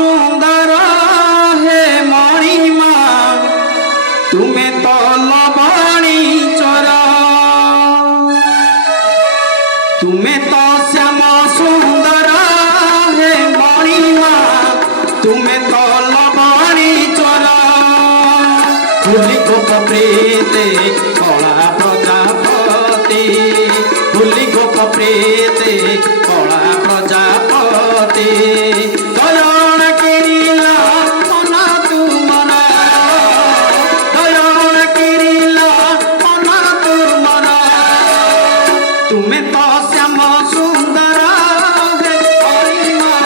सुंदर हे मणिमा तुम्हें तो लवणी चरा तुम्हें तो श्याम सुंदर हे मणिमा तुम्हें तो लवणी चरा भूली गोप प्रीते कला प्रजापति भूली गोप प्रीते कला प्रजापति दयन किरिला मन तुमर दयन किरिला मन तुमर तुम्हें तो श्याम सुंदर हे मणिमा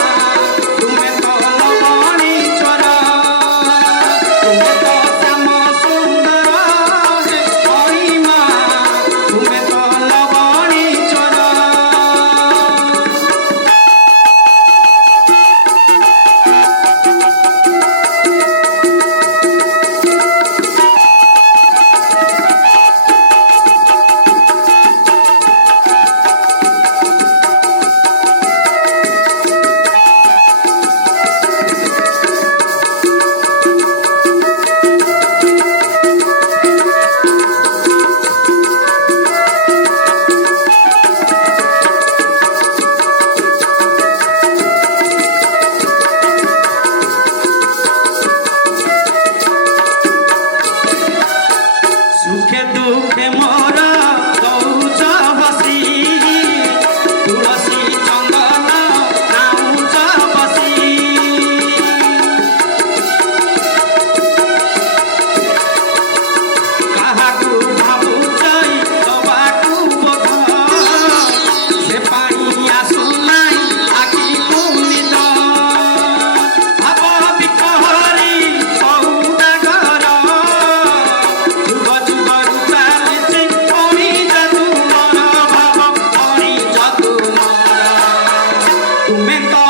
तुम्हें तो लवणी चरा तुम्हें तो श्याम सुंदर हे मणिमा तुम्हें तो लवणी चरा सुखे दुखे मोरा दौच बसी तुलसी चंदन नाउच बसी काहाकू भावुचई दबाकू बोध से पानी आसु नाई आखि कुमिद भाव विकहरी सौदागर जुग जुगरु चालिछि हरि जादू मोर भाव हरि जादू मोर तुम्हें तो